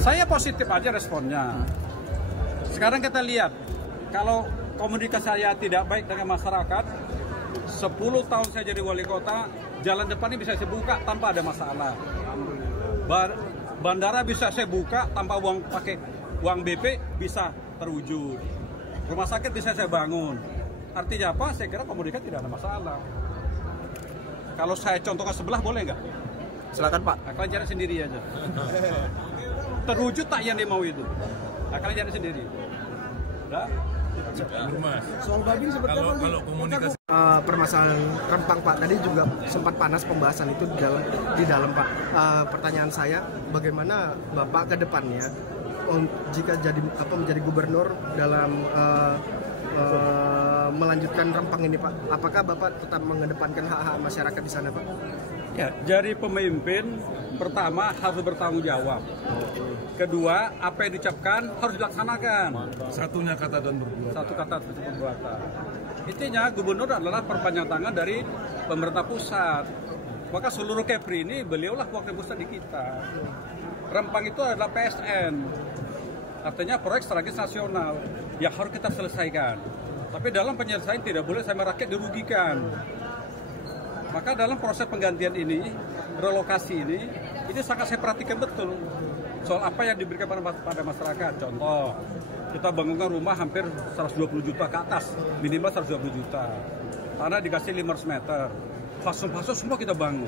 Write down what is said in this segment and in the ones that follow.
Saya positif aja responnya. Sekarang kita lihat, kalau komunikasi saya tidak baik dengan masyarakat, 10 tahun saya jadi wali kota, jalan depan ini bisa saya buka tanpa ada masalah. Bandara bisa saya buka tanpa pakai uang BP bisa terwujud. Rumah sakit bisa saya bangun. Artinya apa? Saya kira komunikasi tidak ada masalah. Kalau saya contohkan sebelah boleh nggak? Silakan Pak. Kalian cari sendiri aja. Terwujud tak yang dia mau itu? Kalian cari sendiri. Udah? Soal Babin seperti apa? Kalau komunikasi Permasalahan Rempang Pak, tadi juga sempat panas pembahasan itu di dalam Pak. Pertanyaan saya, bagaimana Bapak ke depannya jika menjadi gubernur dalam melanjutkan Rempang ini Pak? Apakah Bapak tetap mengedepankan hak-hak masyarakat di sana Pak? Ya, jadi pemimpin pertama harus bertanggung jawab. Kedua, apa yang diucapkan harus dilaksanakan. satunya kata dan berbuat. Satu kata satu perbuatan. Intinya gubernur adalah perpanjang tangan dari pemerintah pusat. Maka seluruh Kepri ini beliaulah wakil pusat di kita. Rempang itu adalah PSN. Artinya proyek strategis nasional yang harus kita selesaikan. Tapi dalam penyelesaian tidak boleh sama rakyat dirugikan. Maka dalam proses penggantian ini, relokasi ini sangat saya perhatikan betul. Soal apa yang diberikan pada masyarakat. Contoh, kita bangunkan rumah hampir 120 juta ke atas, minimal 120 juta. Tanah dikasih 500 meter. Fasum-fasum semua kita bangun.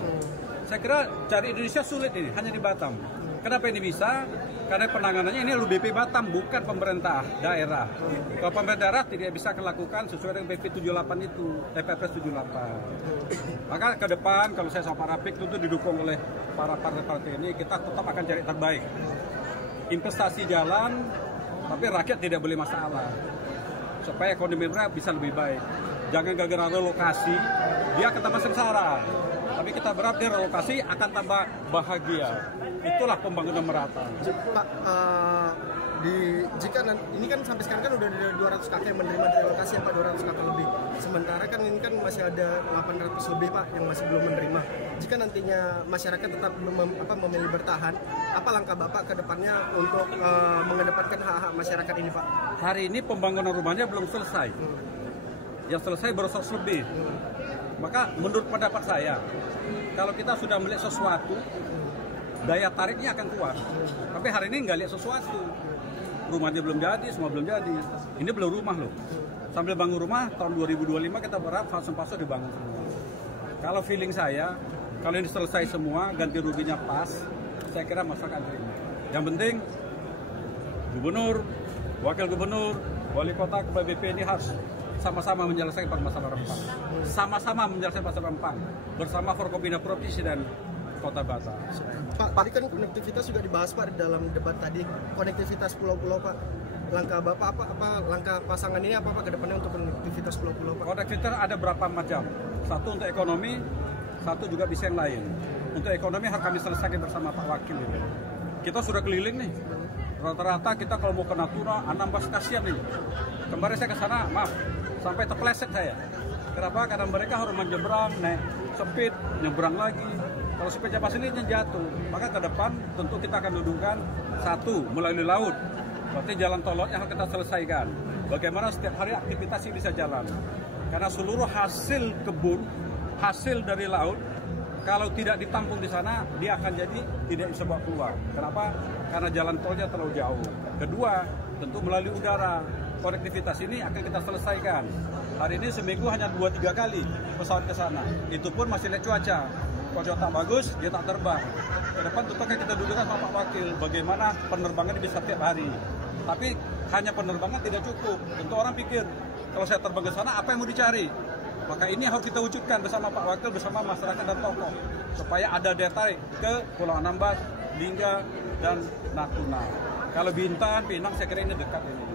Saya kira cari Indonesia sulit ini, hanya di Batam. Kenapa ini bisa? Karena penanganannya ini LUBP Batam, bukan pemerintah daerah. Kalau pemerintah daerah tidak bisa melakukan sesuai dengan PP 78 itu, PPS 78. Maka ke depan, kalau saya sama Pak Rafiq tentu didukung oleh para partai-partai ini, kita tetap akan cari terbaik. Investasi jalan, tapi rakyat tidak boleh masalah. Supaya ekonomi mereka bisa lebih baik. Jangan gara-gara relokasi, dia akan tambah sengsara. Tapi kita berharap dia relokasi akan tambah bahagia. Itulah pembangunan merata. Pak, jika ini kan sampai sekarang kan udah ada 200 kakak yang menerima relokasi ya Pak, 200 kakak lebih. Sementara kan ini kan masih ada 800 lebih Pak yang masih belum menerima. Jika nantinya masyarakat tetap memilih bertahan, apa langkah Bapak ke depannya untuk mengedepankan hak-hak masyarakat ini Pak? Hari ini pembangunan rumahnya belum selesai. Yang selesai baru 100 lebih. Maka menurut pendapat saya, kalau kita sudah melihat sesuatu, daya tariknya akan kuat. Tapi hari ini nggak lihat sesuatu. Rumahnya belum jadi, semua belum jadi. Ini belum rumah loh. Sambil bangun rumah, tahun 2025 kita berharap fasum-fasum dibangun semua. Kalau feeling saya, kalau ini selesai semua, ganti ruginya pas, saya kira masyarakat terima. Yang penting, gubernur, wakil gubernur, wali kota, kepala BP ini harus sama-sama menyelesaikan masalah Rempang. Sama-sama menyelesaikan masalah Rempang. Bersama Forkopimda Provinsi dan Kota Batam. Pak, tadi kan konektivitas juga dibahas Pak di dalam debat tadi. Konektivitas pulau-pulau Pak. Langkah Bapak apa langkah pasangan ini apa Pak ke depannya untuk konektivitas pulau-pulau Pak? Konektivitas ada berapa macam. Satu untuk ekonomi, satu juga bisa yang lain. Untuk ekonomi harus kami selesaikan bersama Pak Wakil. Kita sudah keliling nih. Rata-rata kita kalau mau ke Natuna, Anambas kasihan nih. Kemarin saya ke sana, maaf, sampai terpeleset saya. Kenapa? Karena mereka harus menyeberang, naik sepit, nyebrang lagi. Kalau sepeda pas ini jatuh, maka ke depan tentu kita akan dudukkan satu melalui laut. Berarti jalan tolnya harus kita selesaikan. Bagaimana setiap hari aktivitas ini bisa jalan. Karena seluruh hasil kebun, hasil dari laut, kalau tidak ditampung di sana, dia akan jadi tidak bisa bawa keluar. Kenapa? Karena jalan tolnya terlalu jauh. Kedua, tentu melalui udara. Konektivitas ini akan kita selesaikan. Hari ini seminggu hanya 2-3 kali pesawat ke sana. Itu pun masih lihat cuaca. Kalau cuaca tak bagus, dia tak terbang. Ke depan tentu kan kita dudukkan sama Pak Wakil. Bagaimana penerbangan bisa tiap hari. Tapi hanya penerbangan tidak cukup. Tentu orang pikir, kalau saya terbang ke sana, apa yang mau dicari? Maka ini harus kita wujudkan bersama Pak Wakil, bersama masyarakat dan tokoh. Supaya ada daya tarik ke Pulau Anambas, Lingga, dan Natuna. Kalau Bintan, Pinang, saya kira ini dekat ini.